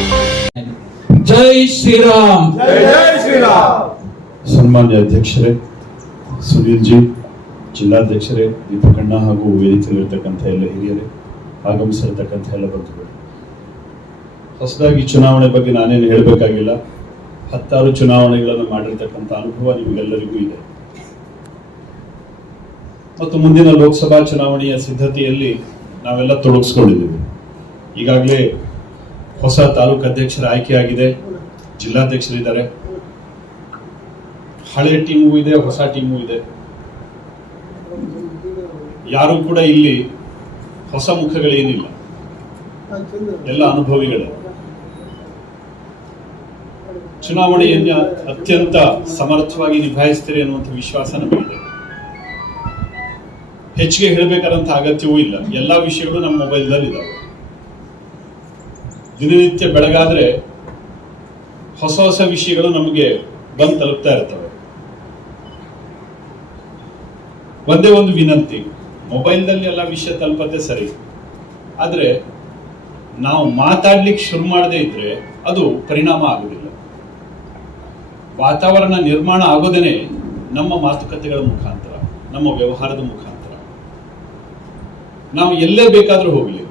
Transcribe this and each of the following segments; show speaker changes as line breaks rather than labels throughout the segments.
ಶ್ರೀರಾಮ್.
ಜೈ ಜೈ ಶ್ರೀರಾಮ್.
ಸನ್ಮಾನ್ಯ ಅಧ್ಯಕ್ಷರೇ ಸುನೀಲ್ ಜಿ ಜಿಲ್ಲಾಧ್ಯಕ್ಷರೇ ದೀಪಕಣ್ಣ ಹಾಗೂ ವೇದಿಕೆಯಲ್ಲಿರ್ತಕ್ಕಂಥ ಎಲ್ಲ ಹಿರಿಯರೇ ಆಗಮಿಸಿರ್ತಕ್ಕಂಥ ಎಲ್ಲ ಬಂಧುಗಳು. ಹೊಸದಾಗಿ ಚುನಾವಣೆ ಬಗ್ಗೆ ನಾನೇನು ಹೇಳಬೇಕಾಗಿಲ್ಲ. ಹತ್ತಾರು ಚುನಾವಣೆಗಳನ್ನು ಮಾಡಿರ್ತಕ್ಕಂಥ ಅನುಭವ ನಿಮಗೆಲ್ಲರಿಗೂ ಇದೆ. ಮತ್ತು ಮುಂದಿನ ಲೋಕಸಭಾ ಚುನಾವಣೆಯ ಸಿದ್ಧತೆಯಲ್ಲಿ ನಾವೆಲ್ಲ ತೊಡಗಿಸ್ಕೊಂಡಿದ್ದೀವಿ. ಈಗಾಗಲೇ ಹೊಸ ತಾಲೂಕು ಅಧ್ಯಕ್ಷರ ಆಯ್ಕೆಯಾಗಿದೆ. ಜಿಲ್ಲಾಧ್ಯಕ್ಷರಿದ್ದಾರೆ. ಹಳೆ ಟೀಮು ಇದೆ, ಹೊಸ ಟೀಮು ಇದೆ. ಯಾರು ಕೂಡ ಇಲ್ಲಿ ಹೊಸ ಮುಖಗಳೇನಿಲ್ಲ. ಎಲ್ಲ ಅನುಭವಿಗಳೇ. ಚುನಾವಣೆಯನ್ನ ಅತ್ಯಂತ ಸಮರ್ಥವಾಗಿ ನಿಭಾಯಿಸ್ತೀರಿ ಅನ್ನುವಂಥ ವಿಶ್ವಾಸ ನಮಗಿದೆ. ಹೆಚ್ಚಿಗೆ ಹೇಳಬೇಕಾದಂಥ ಅಗತ್ಯವೂ ಇಲ್ಲ. ಎಲ್ಲಾ ವಿಷಯಗಳು ನಮ್ಮ ಮೊಬೈಲ್ದಲ್ಲಿ ಇದಾವೆ ದಿನನಿತ್ಯ ಬೆಳಗಾದ್ರೆ ಹೊಸ ಹೊಸ ವಿಷಯಗಳು ನಮಗೆ ಬಂದು ತಲುಪ್ತಾ ಇರ್ತವೆ. ಒಂದೇ ಒಂದು ವಿನಂತಿ ಮೊಬೈಲ್ದಲ್ಲಿ ಎಲ್ಲ ವಿಷಯ ತಲುಪತ್ತೆ ಸರಿ, ಆದ್ರೆ ನಾವು ಮಾತಾಡ್ಲಿಕ್ಕೆ ಶುರು ಮಾಡದೇ ಇದ್ರೆ ಅದು ಪರಿಣಾಮ ಆಗುದಿಲ್ಲ. ವಾತಾವರಣ ನಿರ್ಮಾಣ ಆಗೋದೇನೆ ನಮ್ಮ ಮಾತುಕತೆಗಳ ಮುಖಾಂತರ, ನಮ್ಮ ವ್ಯವಹಾರದ ಮುಖಾಂತರ. ನಾವು ಎಲ್ಲೇ ಬೇಕಾದ್ರೂ ಹೋಗ್ಲಿ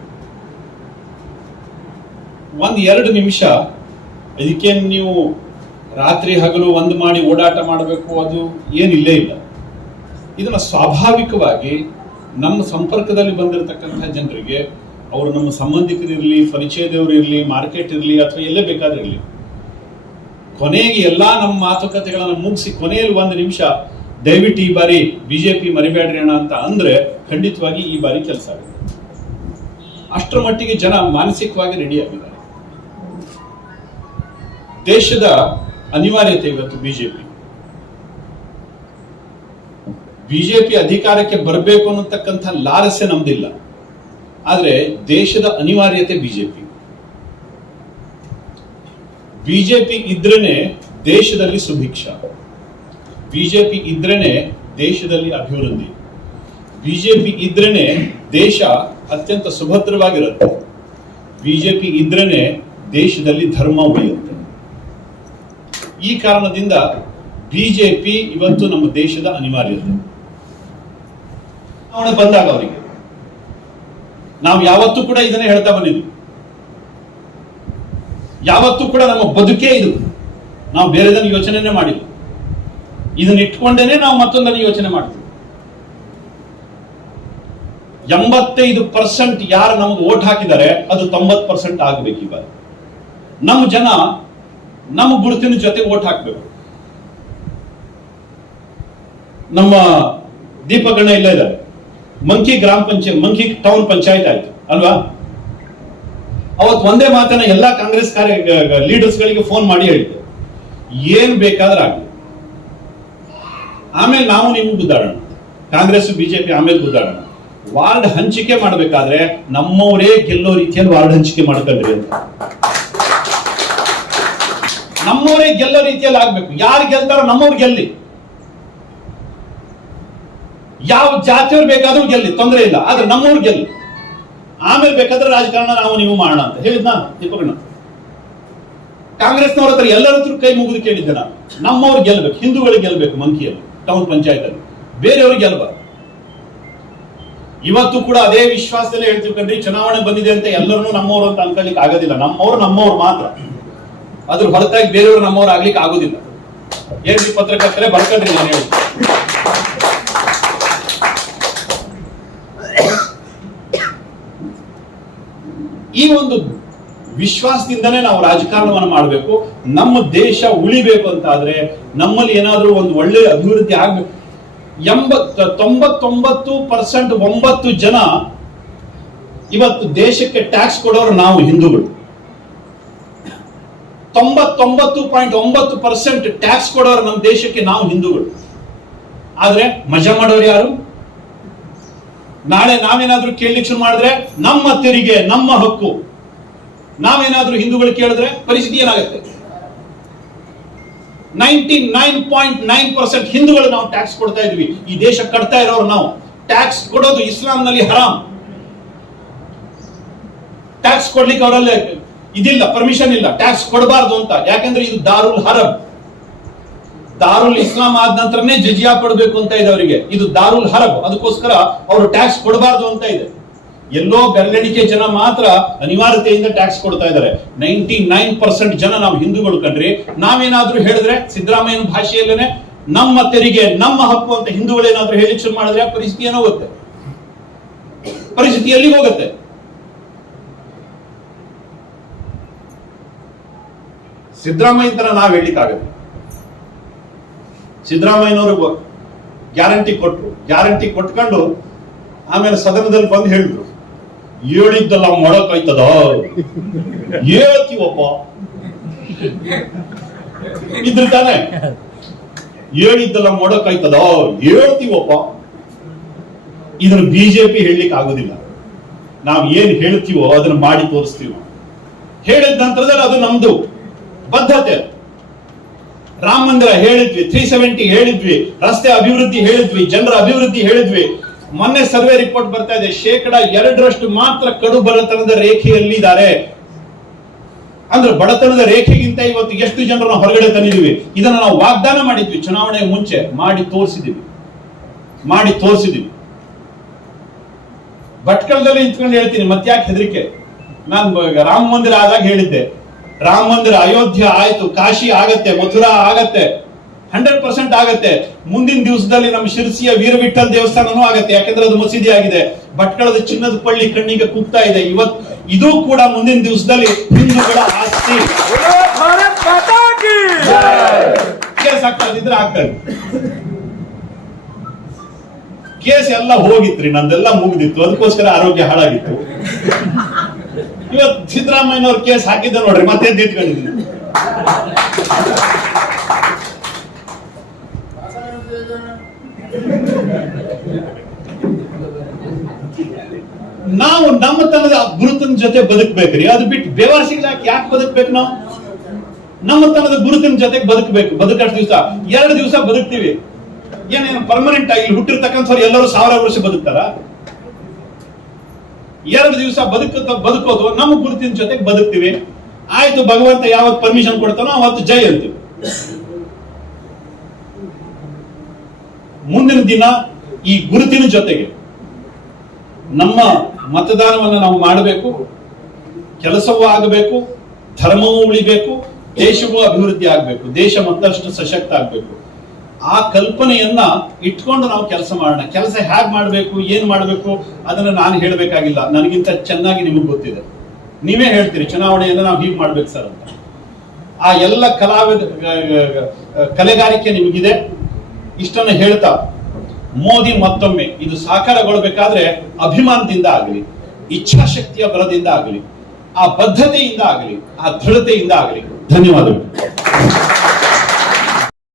ಒಂದ್ ಎರಡು ನಿಮಿಷ. ಇದಕ್ಕೆ ನೀವು ರಾತ್ರಿ ಹಗಲು ಒಂದು ಮಾಡಿ ಓಡಾಟ ಮಾಡಬೇಕು, ಅದು ಏನಿಲ್ಲೇ ಇಲ್ಲ. ಇದನ್ನ ಸ್ವಾಭಾವಿಕವಾಗಿ ನಮ್ಮ ಸಂಪರ್ಕದಲ್ಲಿ ಬಂದಿರತಕ್ಕಂಥ ಜನರಿಗೆ, ಅವರು ನಮ್ಮ ಸಂಬಂಧಿಕರಿರಲಿ ಪರಿಚಯದವರು ಇರಲಿ, ಮಾರ್ಕೆಟ್ ಇರಲಿ, ಅಥವಾ ಎಲ್ಲೇ ಬೇಕಾದ್ರೆ ಇರಲಿ, ಕೊನೆಗೆ ಎಲ್ಲಾ ನಮ್ಮ ಮಾತುಕತೆಗಳನ್ನು ಮುಗಿಸಿ ಕೊನೆಯಲ್ಲಿ ಒಂದು ನಿಮಿಷ, ದಯವಿಟ್ಟು ಈ ಬಾರಿ ಬಿಜೆಪಿ ಮರಿಬೇಡ್ರಿ ಅಣ್ಣ ಅಂತ ಅಂದ್ರೆ ಖಂಡಿತವಾಗಿ ಈ ಬಾರಿ ಕೆಲಸ ಆಗುತ್ತೆ. ಅಷ್ಟರ ಮಟ್ಟಿಗೆ ಜನ ಮಾನಸಿಕವಾಗಿ ರೆಡಿ ಆಗಿದ್ದಾರೆ. ದೇಶದ ಅನಿವಾರ್ಯತೆ ಇವತ್ತು ಬಿಜೆಪಿ ಬಿಜೆಪಿ ಅಧಿಕಾರಕ್ಕೆ ಬರಬೇಕು ಅನ್ನತಕ್ಕಂಥ ಲಾಲಸೆ ನಮ್ದಿಲ್ಲ. ಆದ್ರೆ ದೇಶದ ಅನಿವಾರ್ಯತೆ ಬಿಜೆಪಿ ಬಿಜೆಪಿ ಇದ್ರೇನೆ ದೇಶದಲ್ಲಿ ಸುಭಿಕ್ಷ. ಬಿಜೆಪಿ ಇದ್ರೇನೆ ದೇಶದಲ್ಲಿ ಅಭಿವೃದ್ಧಿ. ಬಿಜೆಪಿ ಇದ್ರೇನೆ ದೇಶ ಅತ್ಯಂತ ಸುಭದ್ರವಾಗಿರುತ್ತೆ. ಬಿಜೆಪಿ ಇದ್ರೇನೆ ದೇಶದಲ್ಲಿ ಧರ್ಮ ಉಳಿಯುತ್ತೆ ಈ ಕಾರಣದಿಂದ ಬಿಜೆಪಿ ಇವತ್ತು ನಮ್ಮ ದೇಶದ ಅನಿವಾರ್ಯತೆ. ಚುನಾವಣೆ ಬಂದಾಗ ಅವರಿಗೆ. ನಾವು ಯಾವತ್ತೂ ಕೂಡ ಇದನ್ನೇ ಹೇಳ್ತಾ ಬಂದಿದ್ವಿ. ಯಾವತ್ತೂ ಕೂಡ ನಮ್ಮ ಬದುಕೇ ಇದು. ನಾವು ಬೇರೆದನ್ನು ಯೋಚನೆನೇ ಮಾಡಿದ್ವಿ ಇದನ್ನ ಇಟ್ಕೊಂಡೇನೆ ನಾವು ಮತ್ತೊಂದನ್ನು ಯೋಚನೆ ಮಾಡ್ತೀವಿ. ಎಂಬತ್ತೈದು ಪರ್ಸೆಂಟ್ ಯಾರು ನಮ್ಗೆ ಓಟ್ ಹಾಕಿದ್ದಾರೆ, ಅದು ತೊಂಬತ್ತು ಪರ್ಸೆಂಟ್ ಆಗಬೇಕು ಇವಾಗ ನಮ್ಮ ಜನ ನಮ್ಮ ಗುರುತಿನ ಜೊತೆ ಓಟ್ ಹಾಕ್ಬೇಕು. ನಮ್ಮ ದೀಪಗಣ್ಣ ಇಲ್ಲ ಇದ್ದಾರೆ. ಮಂಕಿ ಗ್ರಾಮ ಪಂಚಾಯತ್, ಮಂಕಿ ಟೌನ್ ಪಂಚಾಯತ್ ಆಯ್ತು, ಅಲ್ವಾ? ಅವತ್ ಒಂದೇ ಮಾತನ್ನ ಎಲ್ಲಾ ಕಾಂಗ್ರೆಸ್ ಕಾರ್ಯ ಲೀಡರ್ಸ್ ಗಳಿಗೆ ಫೋನ್ ಮಾಡಿ ಹೇಳಿದ್ದೆ. ಏನ್ ಬೇಕಾದ್ರೆ ಆಗಲಿ. ಆಮೇಲೆ ನಾವು ನಿಮ್ಗೆ ಗುದ್ದಾಡೋಣ ಕಾಂಗ್ರೆಸ್, ಬಿಜೆಪಿ ಆಮೇಲೆ ಗುದ್ದಾಡೋಣ ವಾರ್ಡ್ ಹಂಚಿಕೆ ಮಾಡಬೇಕಾದ್ರೆ ನಮ್ಮವರೇ ಗೆಲ್ಲೋ ರೀತಿಯಲ್ಲಿ ವಾರ್ಡ್ ಹಂಚಿಕೆ ಮಾಡ್ಕೊಂಡ್ರಿ ಅಂತ. ನಮ್ಮವರೇ ಗೆಲ್ಲೋ ರೀತಿಯಲ್ಲಿ ಆಗ್ಬೇಕು. ಯಾರು ಗೆಲ್ತಾರೋ ನಮ್ಮವ್ರು ಗೆಲ್ಲಿ. ಯಾವ ಜಾತಿಯವ್ರು ಬೇಕಾದ್ರೂ ಗೆಲ್ಲಿ, ತೊಂದರೆ ಇಲ್ಲ, ಆದ್ರೆ ನಮ್ಮವ್ರು ಗೆಲ್ಲಿ. ಆಮೇಲೆ ಬೇಕಾದ್ರೆ ರಾಜಕಾರಣ ನಾವು ನೀವು ಮಾಡೋಣ ಅಂತ. ಹೇಳಿದ್ನಾ, ದೀಪಕಣ್ಣ? ಕಾಂಗ್ರೆಸ್ನವ್ರ ಹತ್ರ ಎಲ್ಲರ ಹತ್ರ ಕೈ ಮುಗಿದು ಕೇಳಿದ್ದೆ ನಾನು. ನಮ್ಮವ್ರು ಗೆಲ್ಬೇಕು ಹಿಂದೂಗಳಿಗೆ ಗೆಲ್ಬೇಕು ಮಂಕಿಯಲ್ಲಿ, ಟೌನ್ ಪಂಚಾಯತ್ ಅಲ್ಲಿ ಬೇರೆಯವ್ರಿಗೆ ಗೆಲ್ಬಾರ್ದು. ಇವತ್ತು ಕೂಡ ಅದೇ ವಿಶ್ವಾಸದಲ್ಲಿ ಹೇಳ್ತೀವಿ ಕಣ್ರಿ ಚುನಾವಣೆ ಬಂದಿದೆ ಅಂತ ಎಲ್ಲರನ್ನೂ ನಮ್ಮವರು ಅಂತ ಅನ್ಕೊಳ್ಳಿಕ್ ಆಗೋದಿಲ್ಲ ನಮ್ಮವ್ರು ನಮ್ಮವ್ರು ಮಾತ್ರ. ಅದ್ರ ಹೊರತಾಗಿ ಬೇರೆಯವರು ನಮ್ಮವ್ರು ಆಗ್ಲಿಕ್ಕೆ ಆಗೋದಿಲ್ಲ. ಏನ್ರಿ ಪತ್ರಕರ್ತರೆ, ಬರ್ಕೊಂಡ್ರಿ ನಾನು ಹೇಳಿ ಈ ಒಂದು ವಿಶ್ವಾಸದಿಂದನೇ ನಾವು ರಾಜಕಾರಣವನ್ನು ಮಾಡಬೇಕು. ನಮ್ಮ ದೇಶ ಉಳಿಬೇಕು ಅಂತ ಆದ್ರೆ ನಮ್ಮಲ್ಲಿ ಏನಾದ್ರೂ ಒಂದು ಒಳ್ಳೆ ಅಭಿವೃದ್ಧಿ ಆಗ್ಬೇಕು. ಎಂಬತ್ತ, ತೊಂಬತ್ತೊಂಬತ್ತು ಪರ್ಸೆಂಟ್ ಒಂಬತ್ತು ಜನ ಇವತ್ತು ದೇಶಕ್ಕೆ ಟ್ಯಾಕ್ಸ್ ಕೊಡೋರು ನಾವು ಹಿಂದೂಗಳು. ತೊಂಬತ್ತೊಂಬತ್ತು ಪಾಯಿಂಟ್ ಒಂಬತ್ತು ಪರ್ಸೆಂಟ್ ಟ್ಯಾಕ್ಸ್ ಕೊಡೋರು ನಮ್ಮ ದೇಶಕ್ಕೆ ನಾವು ಹಿಂದೂಗಳು. ಆದ್ರೆ ಮಜಾ ಮಾಡೋರು ಯಾರು? ನಾಳೆ ನಾವೇನಾದ್ರೂ ಕೇಳಲಿಕ್ಕೆ ಶುರು ಮಾಡಿದ್ರೆ ನಮ್ಮ ತೆರಿಗೆ, ನಮ್ಮ ಹಕ್ಕು. ನಾವೇನಾದ್ರೂ ಹಿಂದೂಗಳು ಕೇಳಿದ್ರೆ ಪರಿಸ್ಥಿತಿ ಏನಾಗುತ್ತೆ? Ninety nine point nine percent ಹಿಂದೂಗಳು ನಾವು ಟ್ಯಾಕ್ಸ್ ಕೊಡ್ತಾ ಇದ್ವಿ. ಈ ದೇಶ ಕಟ್ತಾ ಇರೋರು ನಾವು. ಟ್ಯಾಕ್ಸ್ ಕೊಡೋದು ಇಸ್ಲಾಂನಲ್ಲಿ ಹರಾಮ್. ಟ್ಯಾಕ್ಸ್ ಕೊಡ್ಲಿಕ್ಕೆ ಅವರಲ್ಲಿ ಇದಿಲ್ಲ ಪರ್ಮಿಷನ್ ಇಲ್ಲ. ಟ್ಯಾಕ್ಸ್ ಕೊಡಬಾರ್ದು ಅಂತ. ಯಾಕಂದ್ರೆ ಇದು ದಾರುಲ್ ಹರಬ್. ದಾರುಲ್ ಇಸ್ಲಾಂ ಆದ ನಂತರನೇ ಜಜಿಯಾ ಕೊಡಬೇಕು ಅಂತ ಇದೆ ಅವರಿಗೆ. ಇದು ದಾರುಲ್ ಹರಬ್. ಅದಕ್ಕೋಸ್ಕರ ಅವರು ಟ್ಯಾಕ್ಸ್ ಕೊಡಬಾರ್ದು ಅಂತ ಇದೆ. ಎಲ್ಲೋ ಬೆರಳೆಣಿಕೆ ಜನ ಮಾತ್ರ ಅನಿವಾರ್ಯತೆಯಿಂದ ಟ್ಯಾಕ್ಸ್ ಕೊಡ್ತಾ ಇದ್ದಾರೆ. ನೈಂಟಿ ನೈನ್ ಪರ್ಸೆಂಟ್ ಜನ ನಾವು ಹಿಂದೂಗಳು ಕಂಡ್ರಿ ನಾವೇನಾದ್ರೂ ಹೇಳಿದ್ರೆ ಸಿದ್ದರಾಮಯ್ಯನ ಭಾಷೆಯಲ್ಲೇನೆ ನಮ್ಮ ತೆರಿಗೆ, ನಮ್ಮ ಹಕ್ಕು ಅಂತ ಹಿಂದೂಗಳೇನಾದ್ರೂ ಹೇಳಿ ಶುರು ಮಾಡಿದ್ರೆ ಪರಿಸ್ಥಿತಿ ಏನೋ ಪರಿಸ್ಥಿತಿ ಎಲ್ಲಿಗೆ ಹೋಗುತ್ತೆ? ಸಿದ್ದರಾಮಯ್ಯ ತರ ನಾವ್ ಹೇಳಿಕ್ಕಾಗತ್ತೆ ಸಿದ್ದರಾಮಯ್ಯನವರು ಗ್ಯಾರಂಟಿ ಕೊಟ್ರು. ಗ್ಯಾರಂಟಿ ಕೊಟ್ಕೊಂಡು ಆಮೇಲೆ ಸದನದಲ್ಲಿ ಬಂದು ಹೇಳಿದ್ರು. ಹೇಳಿದ್ದಲ್ಲ ಮೊಳಕಾಯ್ತದ? ಹೇಳ್ತೀವಪ್ಪ. ಇದ್ರ ತಾನೆ. ಹೇಳಿದ್ದಲ್ಲ ಮೊಡಕಾಯ್ತದ ಹೇಳ್ತೀವಪ್ಪ. ಇದನ್ನ ಬಿಜೆಪಿ ಹೇಳಲಿಕ್ಕೆ ಆಗುದಿಲ್ಲ ನಾವು ಏನ್ ಹೇಳ್ತೀವೋ ಅದನ್ನ ಮಾಡಿ ತೋರಿಸ್ತೀವೋ. ಹೇಳಿದ ನಂತರದಲ್ಲಿ ಅದು ನಮ್ದು. ಬದ್ಧತೆ. ರಾಮ ಮಂದಿರ ಹೇಳಿದ್ವಿ ತ್ರೀ ಸೆವೆಂಟಿ ಹೇಳಿದ್ವಿ, ರಸ್ತೆ ಅಭಿವೃದ್ಧಿ ಹೇಳಿದ್ವಿ, ಜನರ ಅಭಿವೃದ್ಧಿ ಹೇಳಿದ್ವಿ. ಮೊನ್ನೆ ಸರ್ವೆ ರಿಪೋರ್ಟ್ ಬರ್ತಾ ಇದೆ, ಶೇಕಡ ಎರಡರಷ್ಟು ಮಾತ್ರ ಕಡು ಬಡತನದ ರೇಖೆಯಲ್ಲಿ ಇದ್ದಾರೆ ಅಂದ್ರೆ ಬಡತನದ ರೇಖೆಗಿಂತ ಇವತ್ತು ಎಷ್ಟು ಜನರನ್ನ ಹೊರಗಡೆ ತಂದಿದೀವಿ ಇದನ್ನ ನಾವು ವಾಗ್ದಾನ ಮಾಡಿದ್ವಿ ಚುನಾವಣೆ ಮುಂಚೆ ಮಾಡಿ ತೋರಿಸಿದೀವಿ ಮಾಡಿ ತೋರಿಸಿದೀವಿ ಭಟ್ಕಳದಲ್ಲಿ ನಿಂತ್ಕೊಂಡು ಹೇಳ್ತೀನಿ, ಮತ್ತ್ಯಾಕೆ ಹೆದರಿಕೆ? ನಾನು ರಾಮ ಮಂದಿರ ಆದಾಗ ಹೇಳಿದ್ದೆ. ರಾಮ ಮಂದಿರ ಅಯೋಧ್ಯ ಆಯ್ತು, ಕಾಶಿ ಆಗತ್ತೆ, ಮಥುರಾ ಆಗತ್ತೆ ಹಂಡ್ರೆಡ್ ಪರ್ಸೆಂಟ್ ಆಗತ್ತೆ. ಮುಂದಿನ ದಿವಸದಲ್ಲಿ ನಮ್ಮ ಶಿರ್ಸಿಯ ವೀರವಿಠಲ್ ದೇವಸ್ಥಾನನೂ ಆಗತ್ತೆ, ಯಾಕಂದ್ರೆ ಅದು ಮಸೀದಿ ಆಗಿದೆ ಭಟ್ಕಳದ ಚಿನ್ನದ ಪಳ್ಳಿ ಕಣ್ಣಿಗೆ ಕುಗ್ತಾ ಇದೆ. ಇವತ್ತು ಇದು ಕೂಡ ಮುಂದಿನ ದಿವಸದಲ್ಲಿ ಹಿಂದೂಗಳ ಆಸ್ತಿ. ಕೇಸ್ ಆಗ್ತಾ ಇದ್ರೆ ಆಗ್ತದೆ ಕೇಸ್ ಎಲ್ಲ ಹೋಗಿತ್ರಿ, ನಂದೆಲ್ಲ ಮುಗಿದಿತ್ತು. ಅದಕ್ಕೋಸ್ಕರ ಆರೋಗ್ಯ ಹಾಳಾಗಿತ್ತು. ಇವತ್ತು ಸಿದ್ದರಾಮಯ್ಯನವ್ರ ಕೇಸ್ ಹಾಕಿದ್ದ ನೋಡ್ರಿ, ಮತ್ತೆ ನಿಂತ್ಕೊಂಡಿದ್ದೀನಿ. ನಾವು ನಮ್ಮ ತನದ ಗುರುತಿನ ಜೊತೆ ಬದುಕ್ಬೇಕ್ರಿ. ಅದು ಬಿಟ್ಟು ಬೇವಾರ್ಸಿಗಳಾಗಿ ಯಾಕೆ ಬದುಕ್ಬೇಕು ನಾವು? ನಮ್ಮ ತನದ ಗುರುತಿನ ಜೊತೆಗೆ ಬದುಕಬೇಕು. ಬದುಕಷ್ಟು ದಿವಸ, ಎರಡು ದಿವಸ ಬದುಕ್ತೀವಿ. ಏನೇನು ಪರ್ಮನೆಂಟ್ ಆಗಿ ಹುಟ್ಟಿರ್ತಕ್ಕಂಥವ್ರು ಎಲ್ಲರೂ ಸಾವಿರ ವರ್ಷ ಬದುಕ್ತಾರ? ಎರಡು ದಿವಸ ಬದುಕ ಬದುಕೋದು, ನಮ್ಮ ಗುರುತಿನ ಜೊತೆಗೆ ಬದುಕ್ತಿವಿ. ಆಯ್ತು, ಭಗವಂತ ಯಾವತ್ತು ಪರ್ಮಿಷನ್ ಕೊಡ್ತಾನೋ ಅವತ್ತು ಜೈ ಅಂತೀವಿ ಮುಂದಿನ ದಿನ ಈ ಗುರುತಿನ ಜೊತೆಗೆ ನಮ್ಮ ಮತದಾನವನ್ನು ನಾವು ಮಾಡಬೇಕು, ಕೆಲಸವೂ ಆಗಬೇಕು, ಧರ್ಮವೂ ಉಳಿಬೇಕು, ದೇಶವೂ ಅಭಿವೃದ್ಧಿ ಆಗಬೇಕು, ದೇಶ ಮತ್ತಷ್ಟು ಸಶಕ್ತ ಆಗಬೇಕು. ಆ ಕಲ್ಪನೆಯನ್ನ ಇಟ್ಕೊಂಡು ನಾವು ಕೆಲಸ ಮಾಡೋಣ. ಕೆಲಸ ಹೇಗೆ ಮಾಡಬೇಕು, ಏನ್ ಮಾಡಬೇಕು ಅದನ್ನ ನಾನು ಹೇಳಬೇಕಾಗಿಲ್ಲ. ನನಗಿಂತ ಚೆನ್ನಾಗಿ ನಿಮಗೆ ಗೊತ್ತಿದೆ. ನೀವೇ ಹೇಳ್ತೀರಿ, ಚುನಾವಣೆಯನ್ನ ನಾವು ಹೀಗೆ ಮಾಡ್ಬೇಕು ಸರ್ ಅಂತ. ಆ ಎಲ್ಲ ಕಲಾವಿದ ಕಲೆಗಾರಿಕೆ ನಿಮಗಿದೆ. ಇಷ್ಟನ್ನ ಹೇಳ್ತಾ, ಮೋದಿ ಮತ್ತೊಮ್ಮೆ, ಇದು ಸಾಕಾರಗೊಳ್ಬೇಕಾದ್ರೆ ಅಭಿಮಾನದಿಂದ ಆಗಲಿ, ಇಚ್ಛಾಶಕ್ತಿಯ ಬಲದಿಂದ ಆಗಲಿ, ಆ ಬದ್ಧತೆಯಿಂದ ಆಗಲಿ, ಆ ದೃಢತೆಯಿಂದ ಆಗಲಿ. ಧನ್ಯವಾದಗಳು.